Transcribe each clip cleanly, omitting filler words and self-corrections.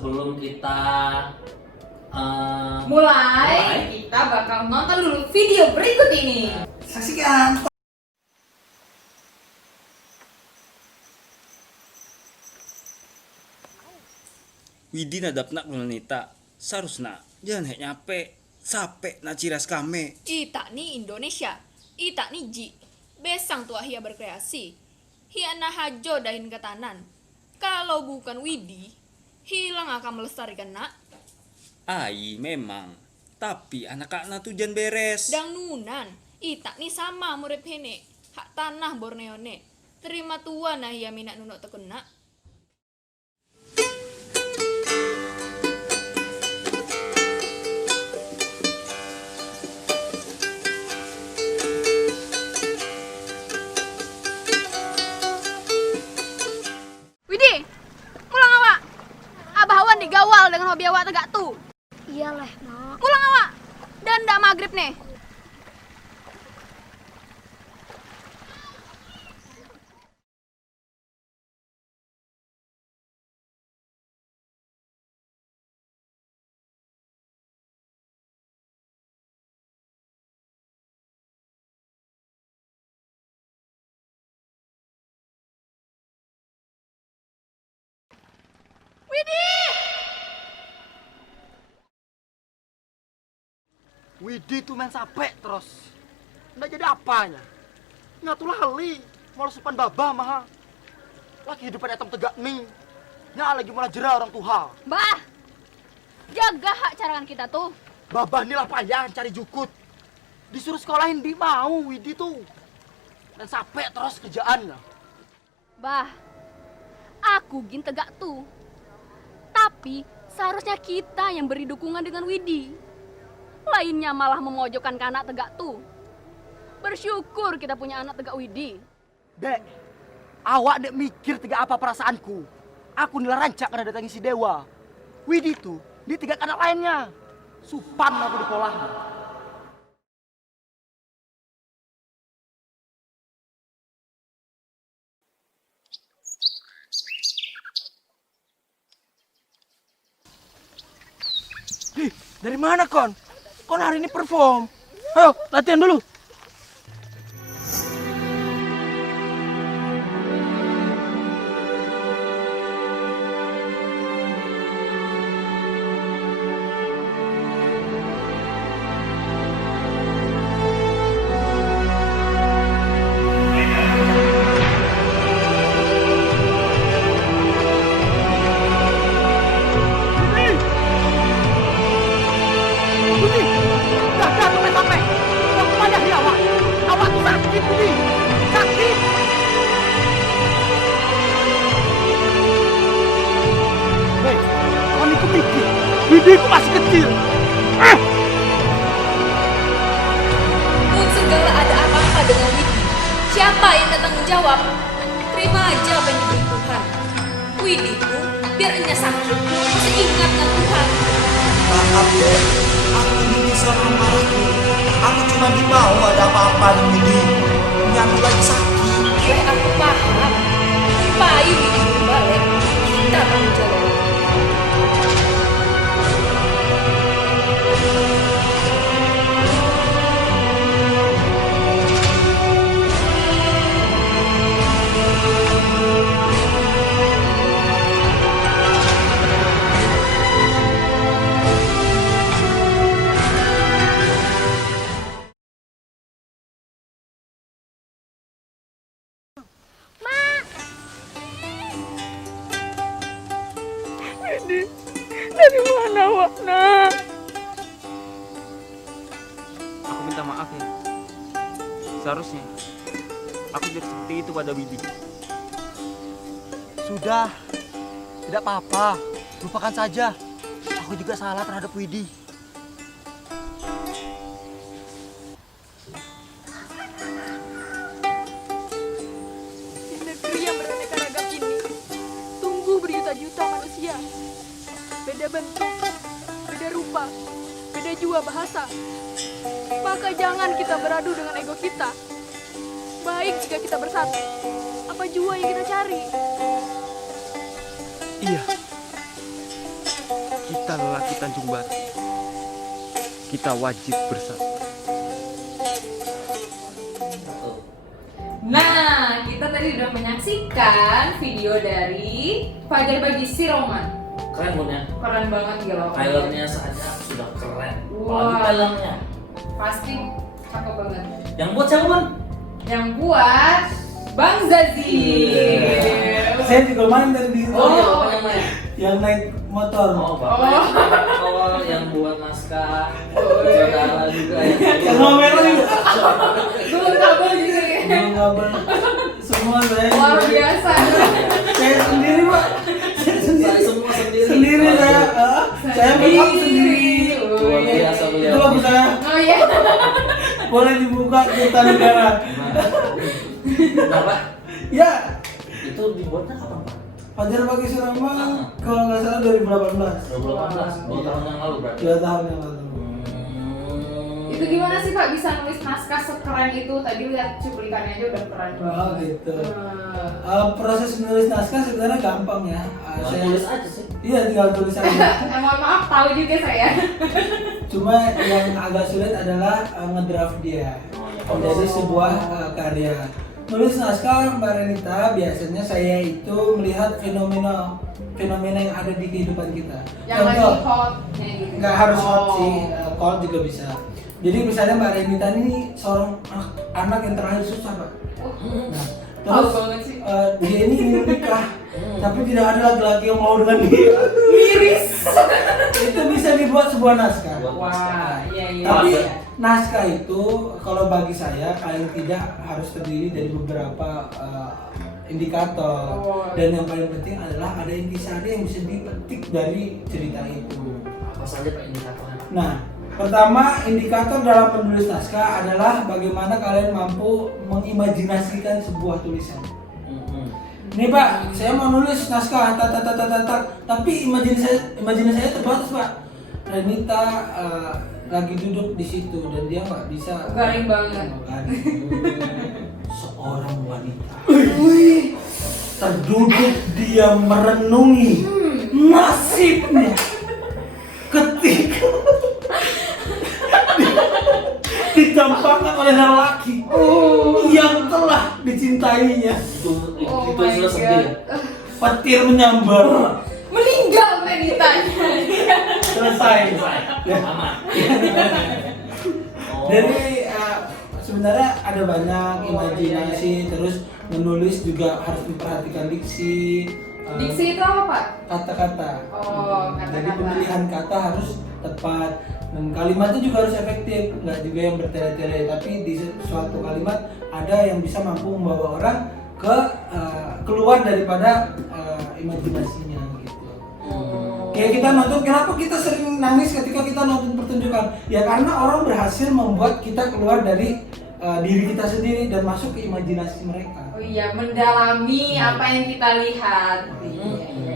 sebelum kita mulai, kita bakal nonton dulu video berikut ini. Saksikan. Widi nadap nak nita sarusna jangan hek nyape sape na ciras kame. Ita ni Indonesia, ita ni Ji. Besang tua hia berkreasi. Hia na hajo dahin katanan. Kalau bukan Widi, hilang akan melestarikan nak. Ai memang, tapi anak-anak tuh jangan beres. Dang nunan, ita ni sama murid hene. Hak tanah Borneo ne. Terima tua nah hia minat nunuk tekun nak. Widi, pulang awak. Abah awan digawal dengan hobi awak tegak tu. Iyalah, Mak. Pulang awak. Dan ndak maghrib nih. Widi tuh main sampai terus. Nggak jadi apanya. Ngatulah heli. Mau sepan babah maha. Lagi hidup etam tegak nih. Nya lagi malah jera orang tuha. Bah, jaga hak carangan kita tuh. Babah inilah payah cari jukut. Disuruh sekolahin di mau Widi tuh. Dan sampai terus kerjaannya. Bah, aku gin tegak tuh. Tapi seharusnya kita yang beri dukungan dengan Widi. Lainnya malah memojokkan ke anak tegak tuh. Bersyukur kita punya anak tegak Widi. Dek, awak dek mikir tiga apa perasaanku. Aku nilai rancak karena datangi si Dewa. Widi tuh, dia tiga anak lainnya. Supan aku di polahnya. Ih, dari mana kon? Kon hari ini perform. Ayo, latihan dulu. Widiku masih kecil. Pun segala ada apa-apa dengan Widi, siapa yang datang menjawab? Terima aja apa yang diberi Tuhan. Widi tuh biar enya sakit, masih ingat dengan Tuhan. Maaf deh, aku ini bisa marahku. Aku cuma mau ada apa-apa dengan Widi. Nyatu lagi sakit. Aku paham. Payu Widi belum balik, kita tanggung jawab. Dari mana awak, nak? Aku minta maaf ya. Seharusnya aku jadi seperti itu pada Widi. Sudah, tidak apa-apa. Lupakan saja. Aku juga salah terhadap Widi. Di negeri yang beraneka ragam ini, tumbuh berjuta-juta manusia. Beda bentuk, beda rupa, beda jua bahasa. Maka jangan kita beradu dengan ego kita. Baik jika kita bersatu. Apa jua yang kita cari? Iya. Kita lelaki Tanjung Barat. Kita wajib bersatu. Nah, kita tadi udah menyaksikan video dari Fajar Bagi si Roman. Keren punya. Keren banget gila. Trailernya saja sudah keren. Wah. Apalagi filmnya. Pasti cakep banget. Yang buat siapa, Bang? Yang buat Bang Zazir. Saya juga main dari di situ. Oh, iya, Bapak yang main. Yang naik motor. Oh, Bapak yang buat naskah. Saudara juga Yang ngomel juga. Gue kabel juga ya. Belum kabel. Semua saya. Luar biasa. Saya sendiri, Pak. Saya sendiri. Saya semua sendiri. Sendiri saya. Saya make up sendiri. Luar biasa beliau. Itu bagus saya. Oh iya. Boleh dibuka Tirta Negara. Kenapa? Ya, Itu dibuatnya kapan, Pak? Fajar Bagi si Roman kalau nggak salah 2018. 2018, 2 tahun yang lalu berarti. 2 tahun yang lalu. Itu gimana sih Pak bisa nulis naskah sekeren itu? Tadi lihat cuplikannya aja udah keren Oh banget. gitu. Hmm. Proses menulis naskah sebenarnya gampang ya. Nah, tulis aja sih. Iya, tinggal tulis aja. Mohon maaf, tahu juga saya. Cuma yang agak sulit adalah ngedraft dia menjadi sebuah karya. Nulis naskah Mbak Renita, biasanya saya itu melihat fenomena yang ada di kehidupan kita. Yang lagi hot kayak gitu. Nggak harus hot Oh. sih, cold juga bisa. Jadi misalnya Mbak Renita ini seorang anak yang terakhir susah, Pak. Nah, Tahu terus banget sih. dia ini ingin nikah, tapi tidak ada laki-laki yang mau dengan dia. Miris. Itu bisa dibuat sebuah naskah. Wah, iya iya. Tapi iya. naskah itu kalau bagi saya paling tidak harus terdiri dari beberapa indikator. Oh. Dan yang paling penting adalah ada intisari yang bisa dipetik dari cerita itu. Apa saja Pak indikatornya? Nah, pertama indikator dalam menulis naskah adalah bagaimana kalian mampu mengimajinasikan sebuah tulisan. Nih Pak, saya mau nulis naskah, tapi imajinasi saya terbatas Pak. Renita lagi duduk di situ dan dia nggak bisa Garing banget. Seorang wanita terduduk dia merenungi nasibnya ketika dicampakkan oleh lelaki yang telah dicintainya. Oh Itu my sudah sedih. God. Petir menyambar. Meninggal Renitanya. Selesai. Ya. Aman. Oh. Jadi sebenarnya ada banyak imajinasi, terus menulis juga harus diperhatikan diksi. Diksi itu apa Pak? Kata-kata. Oh, Jadi kata-kata. pemilihan kata harus tepat dan kalimatnya juga harus efektif, nggak juga yang bertele-tele, tapi di suatu kalimat ada yang bisa mampu membawa orang ke keluar daripada imajinasinya gitu. Kayak kita nonton, kenapa kita sering nangis ketika kita nonton pertunjukan? Ya karena orang berhasil membuat kita keluar dari diri kita sendiri dan masuk ke imajinasi mereka. Oh iya, mendalami apa yang kita lihat.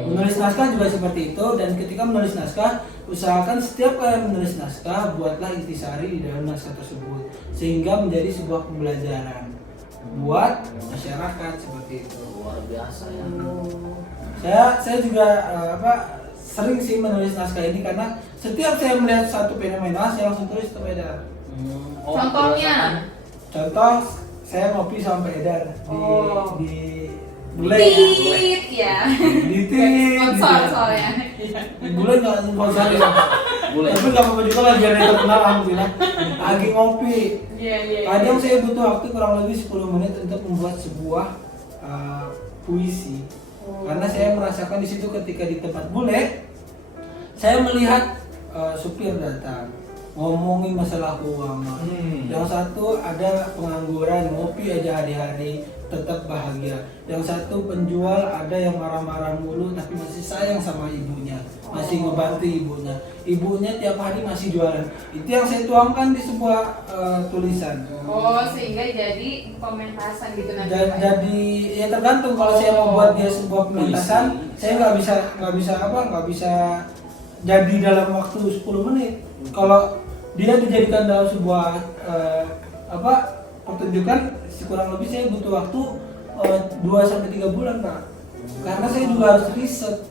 Menulis naskah juga seperti itu, dan ketika menulis naskah usahakan setiap kalian menulis naskah buatlah intisari di dalam naskah tersebut sehingga menjadi sebuah pembelajaran buat masyarakat seperti itu. Luar biasa ya. Saya juga sering sih menulis naskah ini karena setiap saya melihat satu fenomena saya langsung tulis terpedar. Contohnya? Contoh saya ngopi sama beredar Oh. di Bule. Tit ya. Di tit. Sponsor soalnya. Bule nggak sponsorin. Boleh. Tapi nggak apa-apa juga lah biar dia terkenal, alhamdulillah. Lagi ngopi. Iya iya. Kadang saya butuh waktu kurang lebih 10 menit untuk membuat sebuah puisi. Karena saya merasakan di situ ketika di tempat bule, saya melihat supir datang ngomongin masalah keuangan. Yang satu ada pengangguran, ngopi aja hari-hari tetap bahagia. Yang satu penjual ada yang marah-marah mulu tapi masih sayang sama ibunya, masih ngebantu ibunya. Ibunya tiap hari masih jualan. Itu yang saya tuangkan di sebuah tulisan. Oh, sehingga jadi pementasan gitu nanti. Jadi ya tergantung, kalau saya mau buat dia sebuah pementasan, saya nggak bisa jadi dalam waktu 10 menit. Kalau dia dijadikan dalam sebuah pertunjukan, kurang lebih saya butuh waktu 2-3 bulan Pak. Karena saya juga harus riset.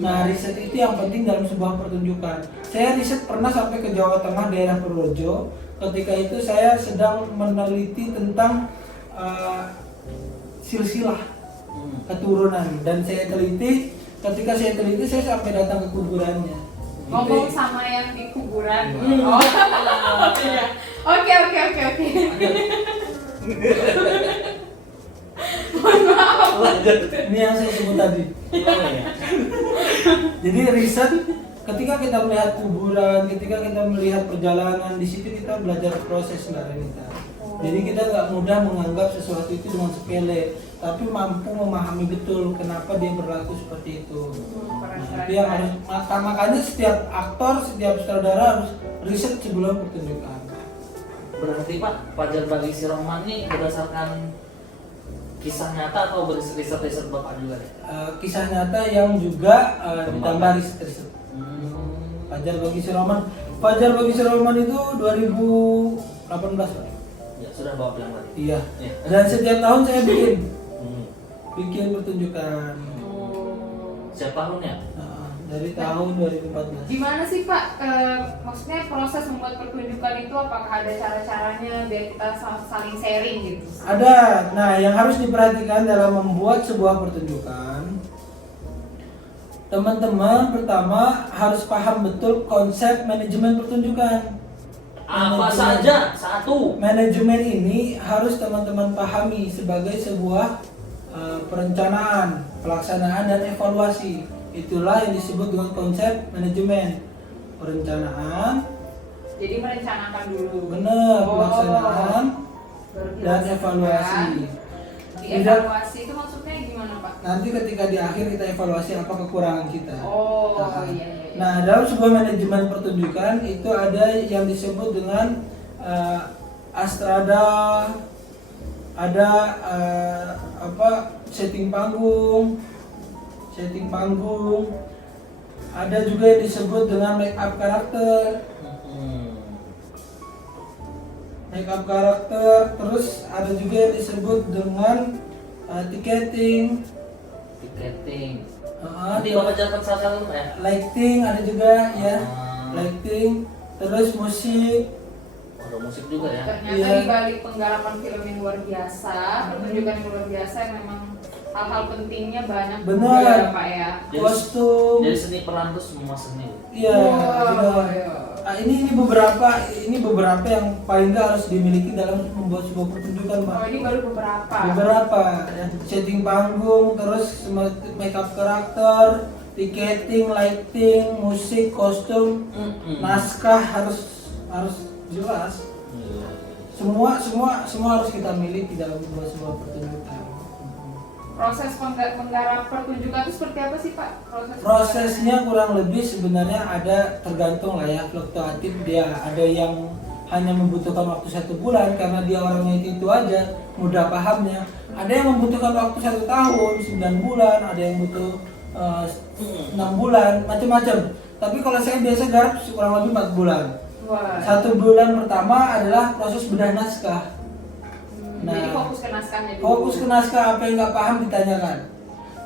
Nah, riset itu yang penting dalam sebuah pertunjukan. Saya riset pernah sampai ke Jawa Tengah, daerah Purworejo. Ketika itu saya sedang meneliti tentang silsilah keturunan, dan saya teliti. Ketika saya teliti, saya sampai datang ke kuburannya. Ngomong sama yang di kuburan. Oh. Iya. Oke. Ini yang saya sebut tadi. Jadi riset, ketika kita melihat kuburan, ketika kita melihat perjalanan, di situ kita belajar proses kita. Jadi kita nggak mudah menganggap sesuatu itu dengan sepele, tapi mampu memahami betul kenapa dia berlaku seperti itu. Nah, itu yang harus, makanya setiap aktor, setiap sutradara harus riset sebelum pertunjukan. Berarti Pak, Fajar Bagi Si Rohman ini berdasarkan kisah nyata atau riset-riset Bapak juga? Kisah nyata yang juga ditambah riset. Fajar Bagi Si Rohman. Fajar Bagi Si Rohman itu 2018 Pak. Ya sudah bawa bilang tadi. Iya. Ya. Dan setiap tahun saya bikin pertunjukan. Setiap tahunnya? Dari tahun 2014. Gimana sih Pak, maksudnya proses membuat pertunjukan itu apakah ada cara-caranya biar kita saling sharing gitu? Ada. Nah, yang harus diperhatikan dalam membuat sebuah pertunjukan, teman-teman pertama harus paham betul konsep manajemen pertunjukan. Apa saja? Satu. Manajemen ini harus teman-teman pahami sebagai sebuah perencanaan, pelaksanaan, dan evaluasi. Itulah yang disebut dengan konsep manajemen. Perencanaan, Jadi merencanakan dulu. benar, pelaksanaan, Baru dan dilaksanakan. evaluasi. Dievaluasi itu maksudnya gimana Pak? Nanti ketika di akhir kita evaluasi apa kekurangan kita. Oh Nah, iya. Nah, dalam sebuah manajemen pertunjukan itu ada yang disebut dengan astrada, ada setting panggung, ada juga yang disebut dengan make up karakter, terus ada juga yang disebut dengan ticketing. Nanti Bapak jelaskan salah-salah ya? Lighting ada juga ya, Ah. lighting, terus musik. Ada musik juga ya? Ternyata Iya. di balik penggarapan film yang luar biasa, pertunjukan yang luar biasa yang memang hal-hal pentingnya banyak Benar. juga ya Pak ya. Jadi- Kostum. Jadi seni peran itu semua seni. Iya, Wow, benar. iya. Ini beberapa yang paling nggak harus dimiliki dalam membuat sebuah pertunjukan, Pak. Oh ini baru beberapa. Beberapa ya, setting panggung, terus makeup karakter, ticketing, lighting, musik, kostum, naskah harus jelas. Semua harus kita miliki dalam membuat sebuah pertunjukan. Proses penggarap pertunjukan itu seperti apa sih Pak? Prosesnya kurang lebih sebenarnya ada, tergantung lah ya, fluktuatif. Dia ada yang hanya membutuhkan waktu 1 bulan karena dia orangnya itu aja, mudah pahamnya. Ada yang membutuhkan waktu 1 tahun, 9 bulan, ada yang butuh 6 bulan, macam-macam. Tapi kalau saya biasa garap kurang lebih 4 bulan. Wah. 1 bulan pertama adalah proses bedah naskah. Jadi fokus ke naskahnya dulu. Fokus ke naskah, apa yang nggak paham ditanyakan.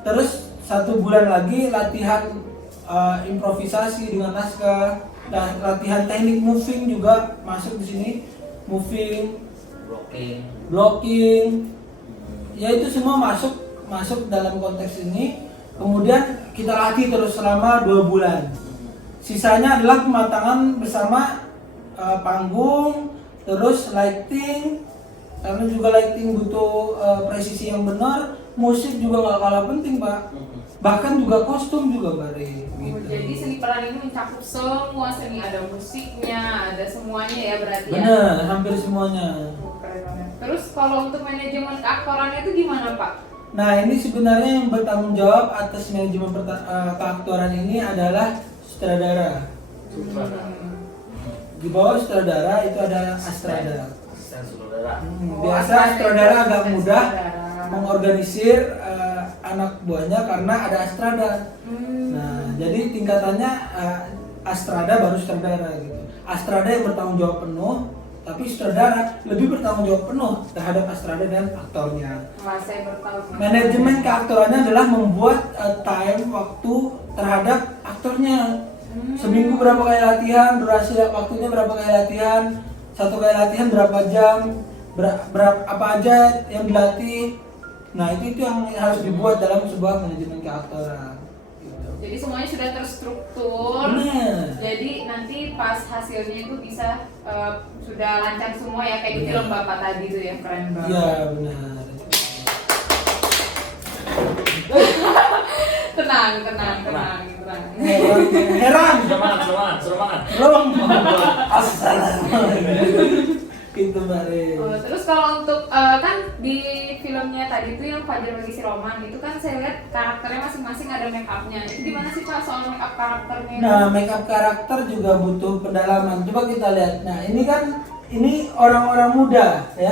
Terus 1 bulan lagi latihan improvisasi dengan naskah, dan latihan teknik moving juga masuk di sini. Moving, blocking, ya itu semua masuk dalam konteks ini. Kemudian kita latih terus selama 2 bulan. Sisanya adalah pematangan bersama panggung, terus lighting. Karena juga lighting butuh presisi yang benar, musik juga nggak kalah penting Pak. Bahkan juga kostum juga Bari. Gitu. Jadi seni peran ini mencakup semua seni, ada musiknya, ada semuanya ya berarti ya. Benar, hampir semuanya. Keren banget. Terus kalau untuk manajemen keaktorannya itu gimana Pak? Nah ini sebenarnya yang bertanggung jawab atas manajemen keaktoran ini adalah sutradara. Di bawah sutradara itu ada astrada. Biasa sutradara agak mudah mengorganisir anak buahnya karena ada astrada. Nah, jadi tingkatannya astrada baru sutradara gitu. Astrada yang bertanggung jawab penuh, tapi sutradara lebih bertanggung jawab penuh terhadap sutradara dan aktornya. Wah, saya baru tahu. Manajemen keaktorannya adalah membuat time waktu terhadap aktornya. Seminggu berapa kali latihan, durasi waktunya berapa kali latihan, satu kali latihan berapa jam, berapa apa aja yang dilatih. Nah itu yang harus dibuat dalam sebuah manajemen keaktoran. Gitu. Jadi semuanya sudah terstruktur. Benar. Jadi nanti pas hasilnya itu bisa sudah lancar semua ya kayak di film Bapak tadi tuh ya, keren banget. Iya benar. Tenang. Heran. Semangat. Belum. Assalamualaikum. Gitu Mbak Re. Oh, terus kalau untuk kan di filmnya tadi tuh yang Fajar Bagi Si Roman itu kan saya lihat karakternya masing-masing ada make upnya. Itu gimana sih Pak soal make up karakternya? Nah, make up karakter juga butuh pendalaman. Coba kita lihat. Nah, ini orang-orang muda ya.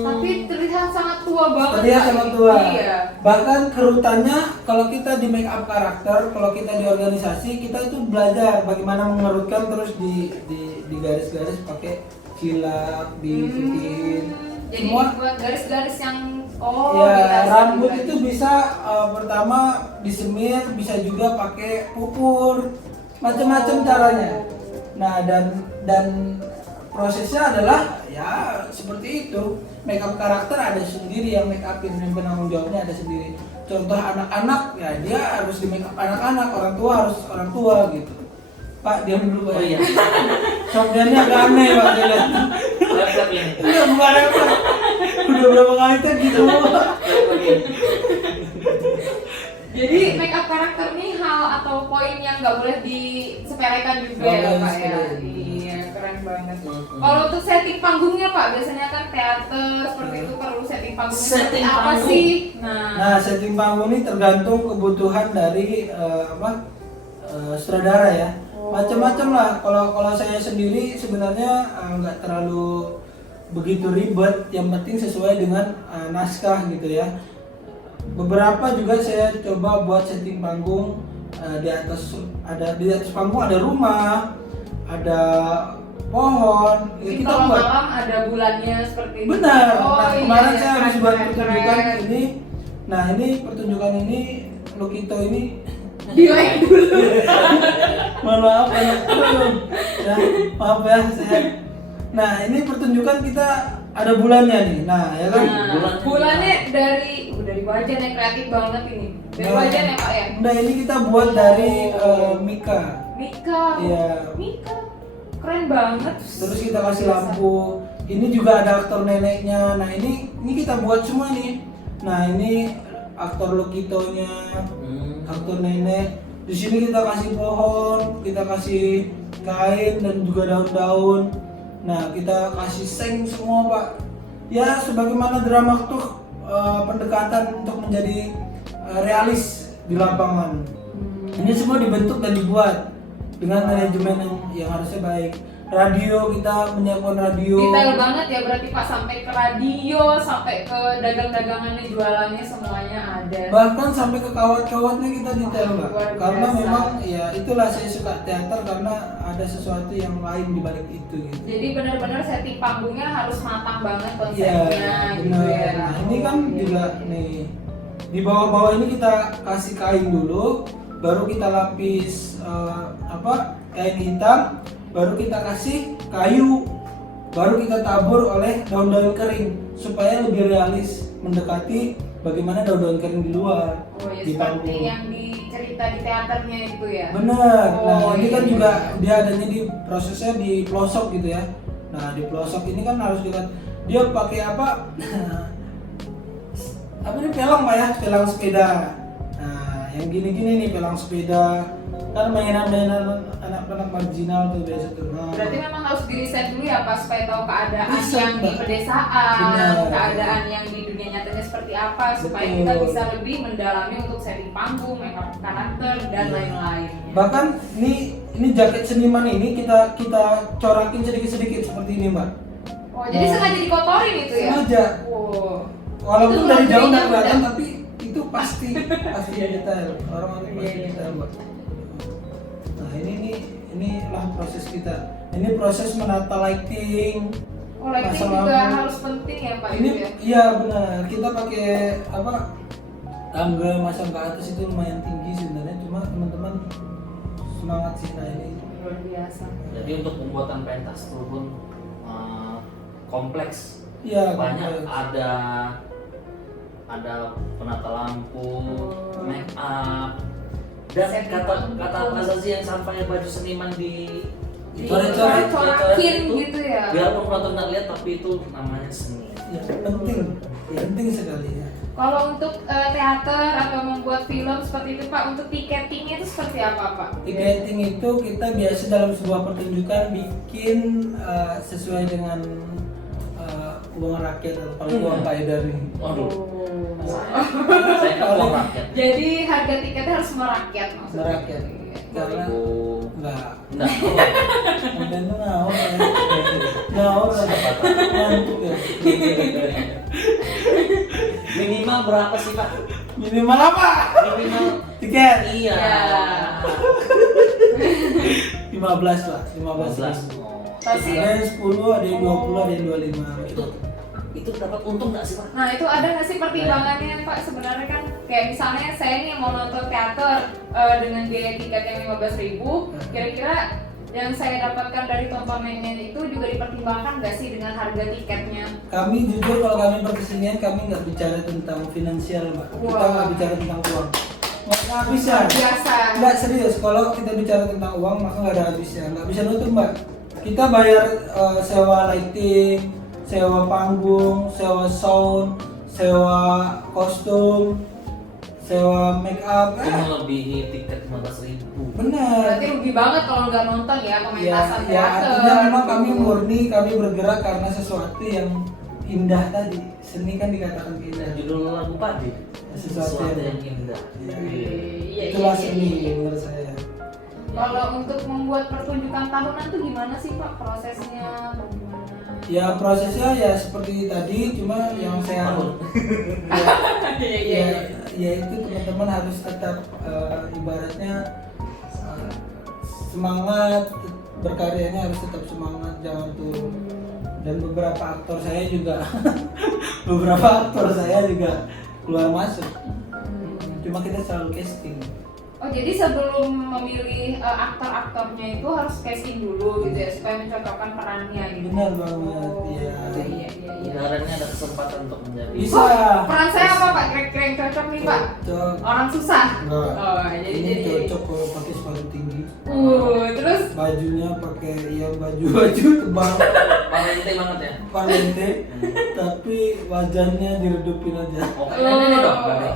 Tapi terlihat sangat tua banget. Terlihat Pak. sangat tua. Iya. Bahkan kerutannya kalau kita di make up karakter, kalau kita di organisasi, kita itu belajar bagaimana mengerutkan terus di garis-garis pakai kilap, dipitin. Jadi Semua buat garis-garis yang ya, dikasih rambut juga. itu bisa pertama disemir, bisa juga pakai pupur, macam-macam caranya. Nah, dan prosesnya adalah ya seperti itu. Makeup karakter ada sendiri yang make upin, yang penanggung jawabnya ada sendiri. Contoh anak-anak ya dia harus di make up anak-anak, orang tua harus orang tua gitu. Pak diam dulu Pak. Oh iya. Soalnya agak aneh Pak dia lihat. Siap ini. Iya bukan apa. Udah berapa kali teh gitu. Jadi make up karakter ini hal atau poin yang nggak boleh disepelekan juga Nggak ya boleh Pak ya. disepelekan. Iya, keren banget. Kalau untuk setting panggungnya Pak, biasanya kan teater seperti itu perlu setting panggungnya seperti Setting apa panggung. sih? Nah, setting panggung ini tergantung kebutuhan dari sutradara ya. Macam-macam lah. Kalau saya sendiri sebenarnya nggak terlalu begitu ribet. Yang penting sesuai dengan naskah gitu ya. Beberapa juga saya coba buat setting panggung di atas panggung ada rumah, ada pohon. Ya, Di kita kalau buat. malam ada bulannya seperti itu. Benar. Oh, Nah, iya, kemarin iya, saya habis keren, buat keren, pertunjukan keren. ini. Nah, ini pertunjukan ini Lukito ini Dilain dulu. mohon maaf ya, maaf ya saya. Nah, ini pertunjukan kita ada bulannya nih. Nah, ya kan? Nah, bulannya dari wajan yang kreatif banget ini. Dari Nah, wajan ya Pak ya. Nah, ini kita buat dari Mika. Mika. Iya. Mika. Keren banget. Terus kita kasih lampu. Ini juga ada aktor neneknya. Nah, ini kita buat semua nih. Nah, ini aktor Lukitonya, aktor nenek. Di sini kita kasih pohon, kita kasih kain dan juga daun-daun. Nah, kita kasih seng semua Pak. Ya, sebagaimana dramaturg pendekatan untuk menjadi realis di lapangan. Ini semua dibentuk dan dibuat dengan manajemen yang harusnya baik. Radio, kita menyiapkan radio. Detail banget ya berarti Pak, sampai ke radio, sampai ke dagang-dagangannya, jualannya semuanya ada. Bahkan sampai ke kawat-kawatnya kita detail Mbak. Luar Karena biasa. memang ya itulah saya suka teater karena ada sesuatu yang lain di balik itu gitu. Jadi benar-benar setting panggungnya harus matang banget Iya, konsepnya gitu benar. ya. Nah, ini kan juga nih di bawah-bawah ini kita kasih kain dulu, baru kita lapis kain hitam, baru kita kasih kayu, baru kita tabur oleh daun-daun kering supaya lebih realis mendekati bagaimana daun-daun kering di luar. Oh ya, di seperti panggung. yang di cerita di teaternya itu ya. Bener. Nah, Oh, ini iya, kan iya. juga dia adanya di prosesnya di pelosok gitu ya. Nah, di pelosok ini kan harus dilihat dia pakai apa? Apa ini pelang Pak ya? Pelang sepeda. Nah, yang gini-gini nih pelang sepeda. Kan mainan-mainan anak-anak marginal tuh biasa tuh. Nah, Berarti memang harus diriset dulu ya Pak supaya tahu keadaan Riset, yang di Mbak. pedesaan, Benar. keadaan yang di dunia nyatanya seperti apa supaya Betul. kita bisa lebih mendalami untuk setting panggung, makeup karakter dan Iya. lain-lain. bahkan ini jaket seniman ini kita corakin sedikit-sedikit seperti ini, Mbak. Oh, jadi Nah. sengaja dikotorin itu ya? Sengaja. Oh. Walaupun Itu dari jauh laundry-nya nggak kelihatan udah. tapi itu pasti detail. Orang-orang pasti Iya, iya. detail, Mbak. Nah, ini nih inilah proses kita. Ini proses menata lighting. Oh, lighting Masa juga lampu. harus penting ya Pak Ini itu ya? iya benar. Kita pakai apa? Tangga masang ke atas itu lumayan tinggi sebenarnya, cuma teman-teman semangat sih. Nah ini Luar biasa. Jadi untuk pembuatan pentas itu pun kompleks. ya Banyak ada penata lampu, make up, dan Setting kata lampu. Azazi yang sampai baju seniman di Coret-coret. Corakin gitu ya? Biarpun penonton nggak lihat, tapi itu namanya seni. ya, penting sekali ya. Kalau untuk teater atau membuat film seperti itu Pak, untuk tiketingnya itu seperti apa Pak? Ticketing itu kita biasa dalam sebuah pertunjukan bikin sesuai dengan uang rakyat atau paling uang Pak Edar nih. Waduh, Oh. saya kan uang rakyat. Jadi harga tiketnya harus merakyat maksudnya? Merakyat. Karena Oh, enggak enggak. konten tuh ngawur ya. Ngawur ngantuk ya. Minimal berapa sih Pak? Minimal apa? Minimal Tiket iya. Ya. 15 lah, 15. 15. Oh. Pasti. Ada yang 10, ada yang 20, ada yang 25 Itu dapat untung nggak sih Pak? Nah itu ada nggak sih pertimbangannya Pak? Sebenarnya kan kayak misalnya saya nih mau nonton teater dengan biaya tiket yang 15.000, kira-kira yang saya dapatkan dari tontonannya itu juga dipertimbangkan nggak sih dengan harga tiketnya? Kami jujur kalau kami berkesenian kami nggak bicara tentang finansial Mbak. Kita Wah. nggak bicara tentang uang. Nggak bisa. Biasa. Nggak serius, kalau kita bicara tentang uang maka nggak ada habisnya. Nggak bisa nutup Mbak. Kita bayar sewa lighting, sewa panggung, sewa sound, sewa kostum, sewa make up. Itu melebihi tiket 15.000. Benar. Berarti rugi banget kalau nggak nonton ya Ya, pementasan ya teater. artinya memang kami murni, kami bergerak karena sesuatu yang indah tadi. Seni kan dikatakan indah. Judul lagu Padi, Sesuatu sesuatu yang- yang indah. Iya, Itulah iya, seni iya. menurut saya. Kalau untuk membuat pertunjukan tahunan tuh gimana sih Pak prosesnya? Bagaimana? Ya prosesnya ya seperti tadi, cuma yang saya Tahun. Iya, ya itu teman-teman harus tetap ibaratnya semangat, berkaryanya harus tetap semangat, jangan turun. Dan beberapa aktor saya juga keluar masuk. Cuma kita selalu casting. Oh jadi sebelum memilih aktor-aktornya itu harus casting dulu gitu ya supaya mencocokkan perannya gitu. Benar banget, Oh, iya. iya. Mudah-mudahan ada kesempatan untuk menjadi Bisa. Peran saya apa Pak? Kira-kira yang cocok nih Pak? Cocok. Orang susah. Enggak. Oh jadi Ini cocok kalau pakai sepatu tinggi. Terus Bajunya pakai ya baju tebal. Valente banget ya. Valente, tapi wajahnya diredupin aja. Oh, ini dong. Oke.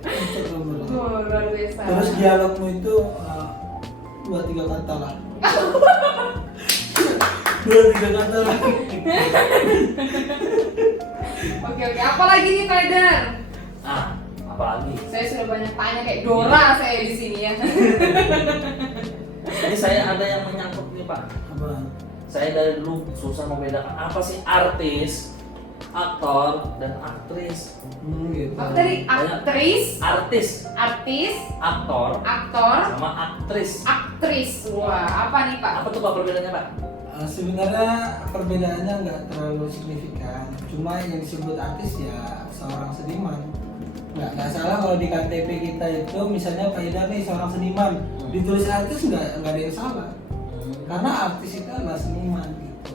Cocok banget. luar biasa. Terus dialogmu itu 2-3 kata lah. 2-3 kata lah. Oke, apa lagi nih Pak Edar? Ah, apalagi? Saya sudah banyak tanya kayak Dora saya di sini ya. Ini saya ada yang menyangkut nih Pak. Apa? Saya dari dulu susah membedakan apa sih artis, aktor, dan aktris. Gitu. Apa tadi? Aktris, Artis, aktor, sama aktris. Wah, apa nih Pak? Apa tuh Pak perbedaannya Pak? Sebenarnya perbedaannya nggak terlalu signifikan. Cuma yang disebut artis ya seorang seniman. Nggak salah kalau di KTP kita itu misalnya Pak Idar nih seorang seniman, ditulis artis nggak ada yang salah. Karena artis itu adalah seniman gitu.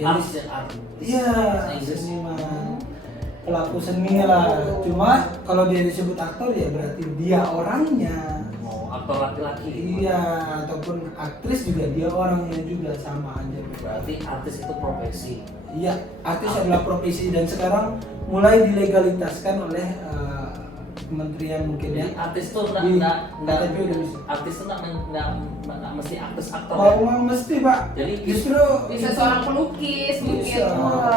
Artis ya artis. Iya, Inggris. seniman. Pelaku seni lah. Cuma kalau dia disebut aktor ya berarti dia orangnya. Mau aktor laki-laki. Iya, ataupun aktris juga dia orangnya juga sama aja. Berarti artis itu profesi. Iya, artis adalah profesi dan sekarang mulai dilegalitaskan oleh kementerian mungkin ya. Jadi artis tuh Di enggak KTP udah bisa. artis tuh enggak mesti artis aktor. Mau mesti Pak. Jadi Justru Bisa seorang pelukis, mungkin Bisa.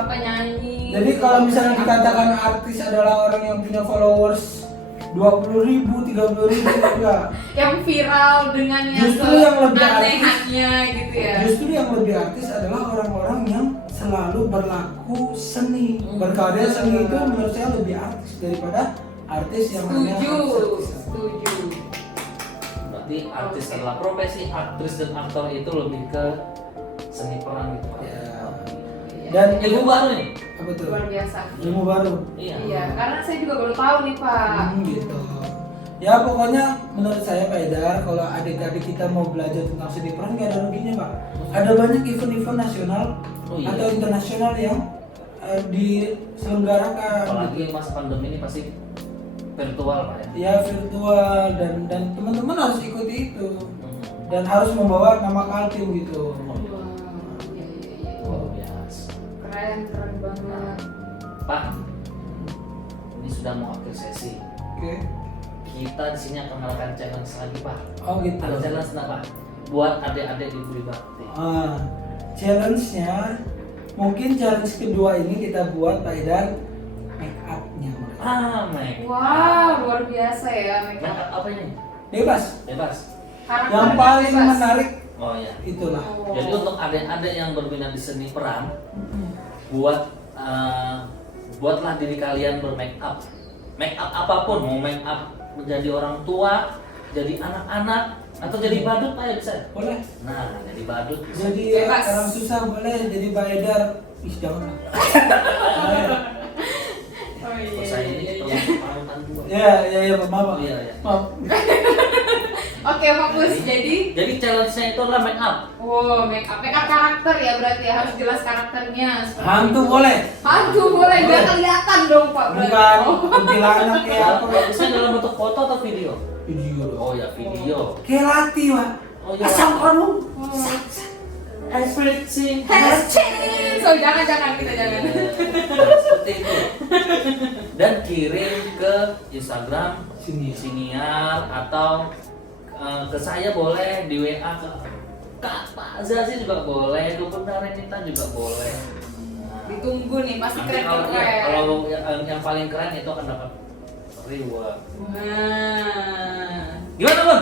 penyanyi. jadi kalau misalnya dikatakan artis adalah orang yang punya followers 20.000, 30.000 enggak. yang viral dengan Justru yang lebih anehannya gitu ya. Justru yang lebih artis adalah orang-orang yang selalu berlaku seni, berkarya seni itu menurut saya lebih artis daripada artis yang hanya Setuju, artis. setuju. Bakti, artis adalah profesi, aktris dan aktor itu lebih ke seni peran gitu Pak. Ya. Dan Ilmu baru nih. apa tuh? Luar biasa. Ilmu baru. Iya. Iya, karena saya juga baru tahu nih Pak. Gitu. Ya pokoknya menurut saya Pak Edar, kalau adik-adik kita mau belajar tentang seni peran nggak ada ruginya Pak. Ada banyak event-event nasional Oh, iya. atau internasional yang diselenggarakan. Apalagi masa pandemi ini pasti virtual Pak ya. Ya virtual dan teman-teman harus ikuti itu dan harus membawa nama Kaltim gitu. Wow, iya, iya, iya. Luar biasa. Keren banget. Pak, ini sudah mau akhir sesi. Oke. Kita di sini akan melakukan challenge lagi Pak. Oh gitu. Ada challenge apa? Buat adik-adik di Budi Bakti. Challenge-nya mungkin challenge kedua ini kita buat Pak Edar make up-nya. Make Wow, luar biasa ya Make mereka. up apa ini? Bebas. Bebas. Yang paling menarik Oh iya. itulah. Oh. Jadi untuk adik-adik yang berminat di seni peran, buatlah diri kalian bermake up. Make up apapun, mau make up menjadi orang tua, jadi anak-anak, atau jadi badut aja bisa. Boleh. Nah, jadi badut bisa. Jadi Bebas. orang susah boleh jadi Pak Edar. Ih jangan. Oh Terus saya ini iya. panutan dulu. Ya, maaf. Oh, iya, iya. Maaf. Oke, fokus. Jadi challenge-nya itu adalah make up. Wow, make up karakter ya berarti ya, harus jelas karakternya. seperti Hantu itu. boleh. Hantu boleh, biar Boleh. kelihatan dong Pak berarti. Bukan Oh. kuntilanak kayak apa? Bisa dalam bentuk foto atau video? Video loh. Oh ya, video. Kayak Lati, Pak. Oh iya. Asam kamu. Everything Has changed. So jangan kita jangan. Seperti itu. Dan kirim ke Instagram Siniar atau ke saya boleh di WA ke Kak Pak Zazi juga boleh, Dukun Renita juga boleh. Ditunggu nih, pasti Nanti keren kalau, keren. kalau yang paling keren itu akan dapat reward. Nah, Gimana Bun?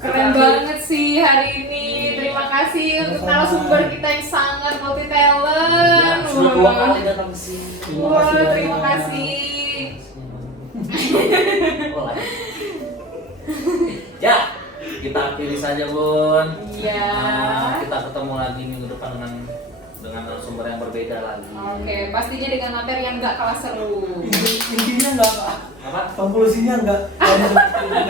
keren banget sih hari ini. Terima kasih untuk narasumber kita yang sangat multi talent. Ya, sudah 2 kali datang ke sini. Wah, terima kasih. Oh, lagi. Ya, kita akhiri saja Bun. Iya. Kita ketemu lagi minggu depan dengan narasumber yang berbeda lagi. Oke, pastinya dengan materi yang nggak kalah seru. Intinya enggak, Pak. Apa? Konklusinya enggak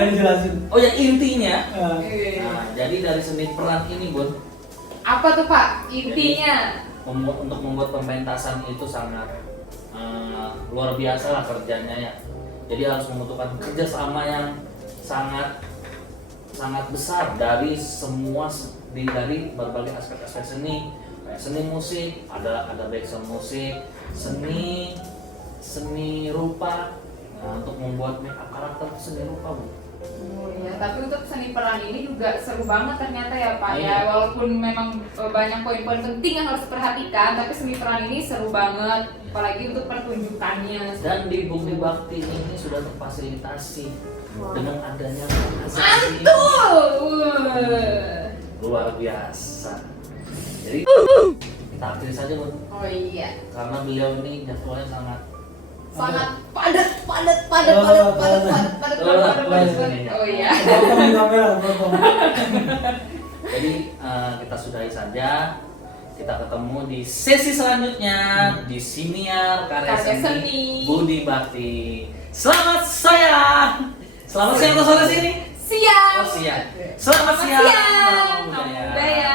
dijelasin. Oh ya, intinya. Oke. Nah, jadi dari seni peran ini Bun, Apa tuh Pak intinya? untuk membuat pementasan itu sangat luar biasa lah kerjanya ya. Jadi harus membutuhkan kerjasama yang sangat besar dari semua dari berbagai aspek-aspek seni, kayak seni musik, ada background musik, seni rupa. Nah, untuk membuat make up karakter itu seni rupa Bu. Oh iya, tapi untuk seni peran ini juga seru banget ternyata ya Pak Iya. ya. Walaupun memang banyak poin-poin penting yang harus diperhatikan, tapi seni peran ini seru banget, apalagi untuk pertunjukannya. Dan di Bukti Bakti ini sudah terfasilitasi dengan adanya Azasi. Mantul! Luar biasa. Jadi kita akhiri saja Bun, Oh iya, karena beliau ini jadwalnya sangat sangat padat. Oh iya. Potong di kamera, potong. Jadi kita sudahi saja. Kita ketemu di sesi selanjutnya di Siniar Karya Karya Seni Seni. Budi Bakti. Selamat siang. Selamat siang atau sore sini? Siang. Oh siang. Selamat siang. Siang. Nama budaya. Budaya.